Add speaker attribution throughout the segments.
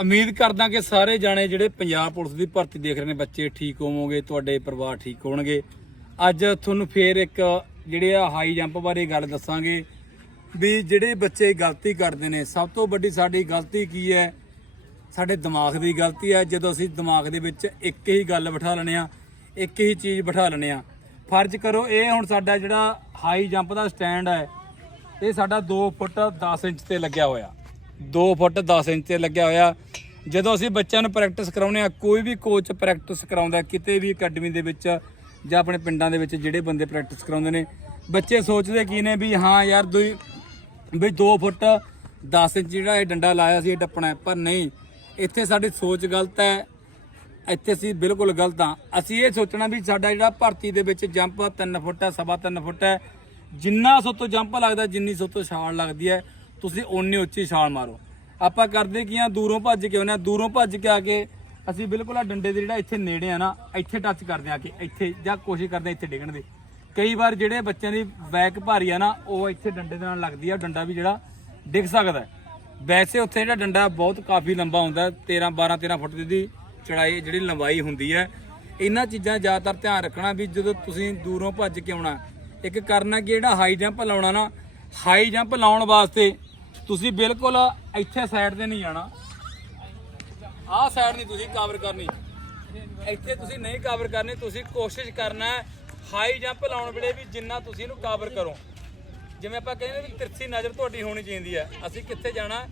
Speaker 1: ਉਮੀਦ ਕਰਦਾ ਕਿ ਸਾਰੇ ਜਾਣੇ ਜਿਹੜੇ ਪੰਜਾਬ ਪੁਲਿਸ ਦੀ ਭਰਤੀ ਦੇਖ ਰਹੇ ਨੇ, ਬੱਚੇ ਠੀਕ ਹੋਵੋਗੇ, ਤੁਹਾਡੇ ਪਰਿਵਾਰ ਠੀਕ ਹੋਣਗੇ। ਅੱਜ ਤੁਹਾਨੂੰ ਫੇਰ ਇੱਕ ਜਿਹੜੇ ਆ ਹਾਈ ਜੰਪ ਬਾਰੇ ਗੱਲ ਦੱਸਾਂਗੇ ਵੀ ਜਿਹੜੇ ਬੱਚੇ ਗਲਤੀ ਕਰਦੇ ਨੇ, ਸਭ ਤੋਂ ਵੱਡੀ ਸਾਡੀ ਗਲਤੀ ਕੀ ਹੈ? ਸਾਡੇ ਦਿਮਾਗ ਦੀ ਗਲਤੀ ਹੈ। ਜਦੋਂ ਅਸੀਂ ਦਿਮਾਗ ਦੇ ਵਿੱਚ ਇੱਕ ਹੀ ਗੱਲ ਬਿਠਾ ਲੈਂਦੇ ਆ ਇੱਕ ਹੀ ਚੀਜ਼ ਬਿਠਾ ਲੈਂਦੇ ਆ ਫਰਜ਼ ਕਰੋ ਇਹ ਹੁਣ ਸਾਡਾ ਜਿਹੜਾ ਹਾਈ ਜੰਪ ਦਾ ਸਟੈਂਡ ਹੈ, ਇਹ ਸਾਡਾ 2 ਫੁੱਟ 10 ਇੰਚ ਤੇ ਲੱਗਿਆ ਹੋਇਆ। 2 ਫੁੱਟ 10 ਇੰਚ ਤੇ ਲੱਗਿਆ ਹੋਇਆ। ਜਦੋਂ ਅਸੀਂ ਬੱਚਿਆਂ ਨੂੰ ਪ੍ਰੈਕਟਿਸ ਕਰਾਉਂਦੇ ਆ ਕੋਈ ਵੀ ਕੋਚ ਪ੍ਰੈਕਟਿਸ ਕਰਾਉਂਦਾ, ਕਿਤੇ ਵੀ ਅਕੈਡਮੀ ਦੇ ਵਿੱਚ ਜਾਂ ਆਪਣੇ ਪਿੰਡਾਂ ਦੇ ਵਿੱਚ ਜਿਹੜੇ ਬੰਦੇ ਪ੍ਰੈਕਟਿਸ ਕਰਾਉਂਦੇ ਨੇ, ਬੱਚੇ ਸੋਚਦੇ ਕੀ ਨੇ ਵੀ ਹਾਂ ਯਾਰ ଦୁଇ ਵੀ 2 ਫੁੱਟ 10 ਇੰਚ ਜਿਹੜਾ ਇਹ ਡੰਡਾ ਲਾਇਆ ਸੀ, ਇਹ ਟੱਪਣਾ ਪਰ ਨਹੀਂ, ਇੱਥੇ ਸਾਡੀ ਸੋਚ ਗਲਤ ਹੈ। ਇੱਥੇ ਅਸੀਂ ਬਿਲਕੁਲ ਗਲਤ ਹਾਂ। ਅਸੀਂ ਇਹ ਸੋਚਣਾ ਵੀ ਸਾਡਾ ਜਿਹੜਾ ਭਰਤੀ ਦੇ ਵਿੱਚ ਜੰਪ 3 ਫੁੱਟ ਹੈ, ਸਵਾ 3 ਫੁੱਟ ਹੈ। ਜਿੰਨਾ ਸੋਤੋਂ ਜੰਪ ਲੱਗਦਾ, ਜਿੰਨੀ ਸੋ ਤੋਂ ਛਾਲ ਲੱਗਦੀ ਹੈ। ਤੁਸੀਂ ਓਨੀ ਉੱਚੀ ਛਾਲ ਮਾਰੋ। ਆਪਾਂ ਕਰਦੇ ਕੀ ਆ ਦੂਰੋਂ ਭੱਜ ਕੇ ਆਉਂਦੇ ਆ ਦੂਰੋਂ ਭੱਜ ਕੇ ਆ ਕੇ ਅਸੀਂ ਬਿਲਕੁਲ ਆ ਡੰਡੇ ਦੇ ਜਿਹੜਾ ਇੱਥੇ ਨੇੜੇ ਆ ਨਾ ਇੱਥੇ ਟੱਚ ਕਰਦੇ ਆ ਕੇ ਇੱਥੇ ਜਾਂ ਕੋਸ਼ਿਸ਼ ਕਰਦੇ ਆ ਇੱਥੇ ਡਿੱਗਣ ਦੀ। ਕਈ ਵਾਰ ਜਿਹੜੇ ਬੱਚਿਆਂ ਦੀ ਬੈਕ ਭਾਰੀ ਆ ਨਾ ਉਹ ਇੱਥੇ ਡੰਡੇ ਦੇ ਨਾਲ ਲੱਗਦੀ ਆ ਡੰਡਾ ਵੀ ਜਿਹੜਾ ਡਿੱਗ ਸਕਦਾ ਵੈਸੇ ਉੱਥੇ ਜਿਹੜਾ ਡੰਡਾ ਬਹੁਤ ਕਾਫੀ ਲੰਬਾ ਹੁੰਦਾ ਹੈ, 13 12 13 ਫੁੱਟ ਦੀ ਚੜਾਈ ਜਿਹੜੀ ਲੰਬਾਈ ਹੁੰਦੀ ਹੈ। ਇਹਨਾਂ ਚੀਜ਼ਾਂ ਜ਼ਿਆਦਾਤਰ ਧਿਆਨ ਰੱਖਣਾ ਵੀ ਜਦੋਂ ਤੁਸੀਂ ਦੂਰੋਂ ਭੱਜ ਕੇ ਆਉਣਾ ਇੱਕ ਕਰਨਾ ਕਿ ਜਿਹੜਾ ਹਾਈ ਜੰਪ ਲਾਉਣਾ ਨਾ ਹਾਈ ਜੰਪ ਲਾਉਣ ਵਾਸਤੇ ਤੁਸੀਂ ਬਿਲਕੁਲ ਇੱਥੇ ਸਾਈਡ ਤੇ ਨਹੀਂ ਜਾਣਾ ਆਹ ਸਾਈਡ ਨਹੀਂ ਤੁਸੀਂ ਕਵਰ ਕਰਨੀ। ਇੱਥੇ ਤੁਸੀਂ ਨਹੀਂ ਕਵਰ ਕਰਨੀ, ਤੁਸੀਂ ਕੋਸ਼ਿਸ਼ ਕਰਨਾ ਹੈ ਹਾਈ ਜੰਪ ਲਾਉਣ ਵੇਲੇ ਵੀ ਜਿੰਨਾ ਤੁਸੀਂ ਇਹਨੂੰ ਕਵਰ ਕਰੋ। ਜਿਵੇਂ ਆਪਾਂ ਕਹਿੰਦੇ ਵੀ ਤਿਰਛੀ ਨਜ਼ਰ ਤੁਹਾਡੀ ਹੋਣੀ ਚਾਹੀਦੀ ਹੈ। ਅਸੀਂ ਕਿੱਥੇ ਜਾਣਾ?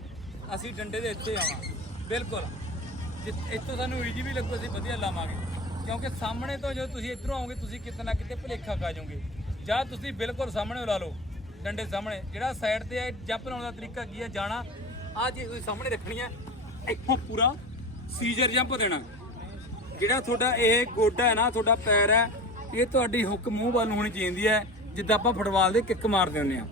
Speaker 1: ਅਸੀਂ ਡੰਡੇ ਦੇ ਇੱਥੇ ਆਉਣਾ ਬਿਲਕੁਲ। ਜਿ- ਇੱਥੋਂ ਸਾਨੂੰ ਈਜੀ ਵੀ ਲੱਗੂ, ਅਸੀਂ ਵਧੀਆ ਲਾਵਾਂਗੇ। ਕਿਉਂਕਿ ਸਾਹਮਣੇ ਤੋਂ ਜਦੋਂ ਤੁਸੀਂ ਇੱਧਰੋਂ ਆਓਗੇ, ਤੁਸੀਂ ਕਿਤੇ ਨਾ ਕਿਤੇ ਭੁਲੇਖਾ ਖਾ ਜਾਓਗੇ। ਜਾਂ ਤੁਸੀਂ ਬਿਲਕੁਲ ਸਾਹਮਣੇ ਲਾ ਲਓ। ਡੰਡੇ ਸਾਹਮਣੇ। ਜਿਹੜਾ ਸਾਈਡ ਤੇ ਹੈ, ਜੰਪ ਲਾਉਣ ਦਾ ਤਰੀਕਾ ਕੀ ਹੈ? ਜਾਣਾ। ਆ ਜੀ ਤੁਸੀਂ ਸਾਹਮਣੇ ਰੱਖਣੀ ਹੈ। ਇੱਥੋਂ ਪੂਰਾ ਸੀਜ਼ਰ ਜੰਪ ਦੇਣਾ। ਜਿਹੜਾ ਤੁਹਾਡਾ ਇਹ ਗੋਡਾ ਹੈ ਨਾ, ਤੁਹਾਡਾ ਪੈਰ ਹੈ, ਇਹ ਤੁਹਾਡੀ ਹੁੱਕ ਮੂੰਹ ਵੱਲ ਨੂੰ ਹੋਣੀ ਚਾਹੀਦੀ ਹੈ। ਜਿੱਦਾਂ ਆਪਾਂ ਫੁੱਟਬਾਲ ਦੇ ਕਿੱਕ ਮਾਰਦੇ ਹੁੰਦੇ ਆ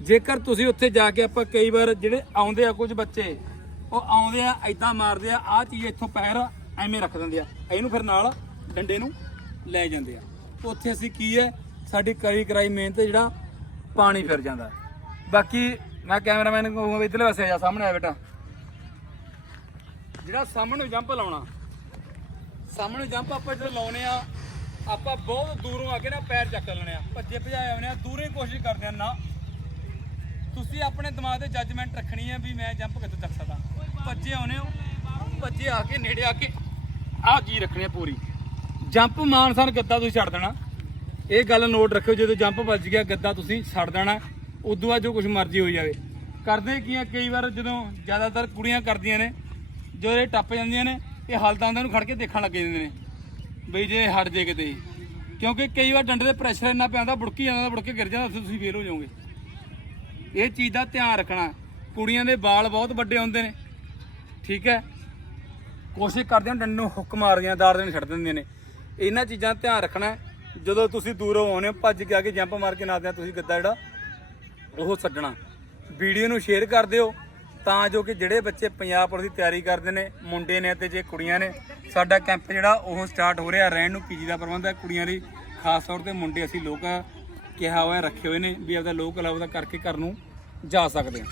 Speaker 1: ਜੇਕਰ ਤੁਸੀਂ ਉੱਥੇ ਜਾ ਕੇ ਆਪਾਂ ਕਈ ਵਾਰ ਜਿਹੜੇ ਆਉਂਦੇ ਆ ਕੁਝ ਬੱਚੇ, ਉਹ ਆਉਂਦੇ ਆ ਐਦਾਂ ਮਾਰਦੇ ਆ, ਆਹ ਚੀਜ਼ ਇੱਥੋਂ ਪੈਰ ਐਵੇਂ ਰੱਖ ਦਿੰਦੇ ਆ। ਇਹਨੂੰ ਫਿਰ ਨਾਲ ਡੰਡੇ ਨੂੰ ਲੈ ਜਾਂਦੇ ਆ। ਉੱਥੇ ਅਸੀਂ ਕੀ ਹੈ, ਸਾਡੀ ਕਰੀ ਕਰਾਈ ਮਿਹਨਤ ਜਿਹੜਾ ਪਾਣੀ ਫਿਰ ਜਾਂਦਾ। ਬਾਕੀ ਮੈਂ ਕੈਮਰਾਮੈਨ ਨੂੰ ਕਹੂੰਗਾ ਵੀ ਇੱਧਰਲੇ ਪਾਸੇ ਆ ਜਾ, ਸਾਹਮਣੇ ਆ ਬੇਟਾ। ਜਿਹੜਾ ਸਾਹਮਣੇ ਜੰਪ ਲਾਉਣਾ, ਸਾਹਮਣੇ ਜੰਪ ਆਪਾਂ ਜਦੋਂ ਲਾਉਨੇ ਆ, ਆਪਾਂ ਬਹੁਤ ਦੂਰੋਂ ਆ ਕੇ ਨਾ ਪੈਰ ਚੱਕ ਲੈਣੇ ਆ, ਭੱਜੇ ਭਜਾਏ ਆਉਨੇ ਆ, ਦੂਰੋਂ ਕੋਸ਼ਿਸ਼ ਕਰਦੇ ਆ ਨਾ। ਤੁਸੀਂ ਆਪਣੇ ਦਿਮਾਗ ਤੇ ਜੱਜਮੈਂਟ ਰੱਖਣੀ ਹੈ ਵੀ ਮੈਂ ਜੰਪ ਕਿੱਥੋਂ ਚੱਕ ਸਕਦਾ। ਭੱਜੇ ਆਉਨੇ ਹੋ ਭੱਜੇ ਆ ਕੇ, ਨੇੜੇ ਆ ਕੇ ਆ ਚੀਜ਼ ਰੱਖਣੀ ਹੈ ਪੂਰੀ। ਜੰਪ ਮਾਨਸਾਨ ਗੱਦਾ ਤੁਸੀਂ ਛੱਡ ਦੇਣਾ? ਇਹ ਗੱਲ ਨੋਟ ਰੱਖਿਓ, ਜਦੋਂ ਜੰਪ ਵੱਜ ਗਿਆ, ਗੱਦਾ ਤੁਸੀਂ ਛੱਡ ਦੇਣਾ ਉਦੋਂ ਬਾਅਦ ਜੋ ਕੁਝ ਮਰਜ਼ੀ ਹੋ ਜਾਵੇ। ਕਰਦੇ ਕੀ ਆ, ਕਈ ਵਾਰ ਜਦੋਂ ਜ਼ਿਆਦਾਤਰ ਕੁੜੀਆਂ ਕਰਦੀਆਂ ਨੇ, ਜਦੋਂ ਇਹ ਟੱਪ ਜਾਂਦੀਆਂ ਨੇ, ਇਹ ਹਲਦਾ ਨੂੰ ਖੜ ਕੇ ਦੇਖਣ ਲੱਗ ਜਾਂਦੇ ਨੇ, ਬਈ ਜੇ ਹਟ ਜੇ ਕਿਤੇ। ਕਿਉਂਕਿ ਕਈ ਵਾਰ ਡੰਡੇ ਦੇ ਪ੍ਰੈਸ਼ਰ ਇੰਨਾ ਪਿਆਉਂਦਾ ਬੁੜਕੀ ਜਾਂਦਾ, ਬੁੜਕ ਕੇ ਗਿਰ ਜਾਂਦਾ ਉੱਥੇ ਤੁਸੀਂ ਫੇਲ ਹੋ ਜਾਓਗੇ। ਇਹ ਚੀਜ਼ ਦਾ ਧਿਆਨ ਰੱਖਣਾ। ਕੁੜੀਆਂ ਦੇ ਵਾਲ ਬਹੁਤ ਵੱਡੇ ਹੁੰਦੇ ਨੇ, ਠੀਕ ਹੈ? ਕੋਸ਼ਿਸ਼ ਕਰਦੇ ਹਾਂ ਡੰਡੇ ਨੂੰ ਹੁੱਕ ਮਾਰਦੀਆਂ ਦਾੜ ਦੇਣ ਛੱਡ ਦਿੰਦੀਆਂ ਨੇ। ਇਹਨਾਂ ਚੀਜ਼ਾਂ ਦਾ ਧਿਆਨ ਰੱਖਣਾ। ਜਦੋਂ ਤੁਸੀਂ ਦੂਰੋਂ ਆਉਂਦੇ ਹੋ, ਭੱਜ ਕੇ ਆ ਕੇ ਜੰਪ ਮਾਰ ਕੇ ਨਾ ਤੁਸੀਂ ਗੱਦਾ ਜਿਹੜਾ, ਉਹ ਛੱਡਣਾ। ਵੀਡੀਓ ਨੂੰ ਸ਼ੇਅਰ ਕਰ ਦਿਓ, ਤਾਂ ਜੋ ਕਿ ਜਿਹੜੇ ਬੱਚੇ ਪੰਜਾਬ ਪੁਲਿਸ ਦੀ ਤਿਆਰੀ ਕਰਦੇ ਨੇ, ਮੁੰਡੇ ਨੇ ਤੇ ਜੇ ਕੁੜੀਆਂ ਨੇ, ਸਾਡਾ ਕੈਂਪ ਜਿਹੜਾ ਉਹ ਸਟਾਰਟ ਹੋ ਰਿਹਾ ਰਹਿਣ ਨੂੰ, ਪੀਜੀ ਦਾ ਪ੍ਰਬੰਧ ਹੈ ਕੁੜੀਆਂ ਲਈ। ਖਾਸ ਤੌਰ ਤੇ ਮੁੰਡੇ ਅਸੀਂ ਲੋਕ ਕਿਹਾ ਹੋਇਆ ਰੱਖੇ ਹੋਏ ਨੇ ਵੀ ਆਪਦਾ ਲੋਕ ਅਲਾਉ ਦਾ ਕਰਕੇ ਘਰ ਨੂੰ ਜਾ ਸਕਦੇ ਆ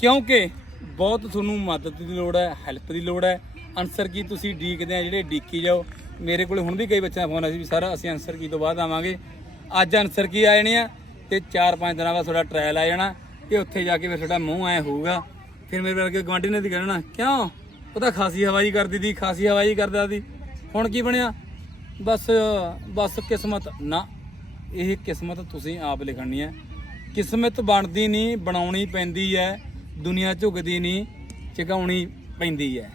Speaker 1: ਕਿਉਂਕਿ ਬਹੁਤ ਤੁਹਾਨੂੰ ਮਦਦ ਦੀ ਲੋੜ ਹੈ ਹੈਲਪ ਦੀ ਲੋੜ ਹੈ। ਅਨਸਰ ਕੀ ਤੁਸੀਂ ਡੀਕਦੇ ਆ ਜਿਹੜੇ ਡੀਕੀ ਜਾਓ ਮੇਰੇ ਕੋਲ ਹੁਣ ਵੀ ਕਈ ਬੱਚਿਆਂ ਦਾ ਫੋਨ ਆਇਆ ਸੀ ਵੀ ਸਰ, ਅਸੀਂ ਆਨਸਰ ਕੀ ਤੋਂ ਬਾਅਦ ਆਵਾਂਗੇ? ਅੱਜ ਆਨਸਰ ਕੀ ਆ ਜਾਣੀ ਆ? ਤੇ 4-5 ਦਿਨਾਂ ਬਾਅਦ ਤੁਹਾਡਾ ਟ੍ਰਾਇਲ ਆ ਜਾਣਾ ਤੇ ਉੱਥੇ ਜਾ ਕੇ ਫਿਰ ਤੁਹਾਡਾ ਮੂੰਹ ਐ ਹੋਊਗਾ। ਫਿਰ ਮੇਰੇ ਵਰਗੇ ਗਵਾਂਢੀ ਨੇ ਦੀ ਕਹਿਣਾ, ਕਿਉਂ? ਉਹ ਤਾਂ ਖਾਸੀ ਹਵਾਈ ਕਰਦੀ ਦੀ ਖਾਸੀ ਹਵਾਈ ਕਰਦਾ ਦੀ ਹੁਣ ਕੀ ਬਣਿਆ? ਬਸ ਬਸ ਕਿਸਮਤ, ਨਾ। ਇਹ ਕਿਸਮਤ ਤੁਸੀਂ ਆਪ ਲਿਖਣੀ ਹੈ। ਕਿਸਮਤ ਬਣਦੀ ਨਹੀਂ, ਬਣਾਉਣੀ ਪੈਂਦੀ ਹੈ। ਦੁਨੀਆ ਝੁਕਦੀ ਨਹੀਂ, ਝੁਕਾਉਣੀ ਪੈਂਦੀ ਹੈ।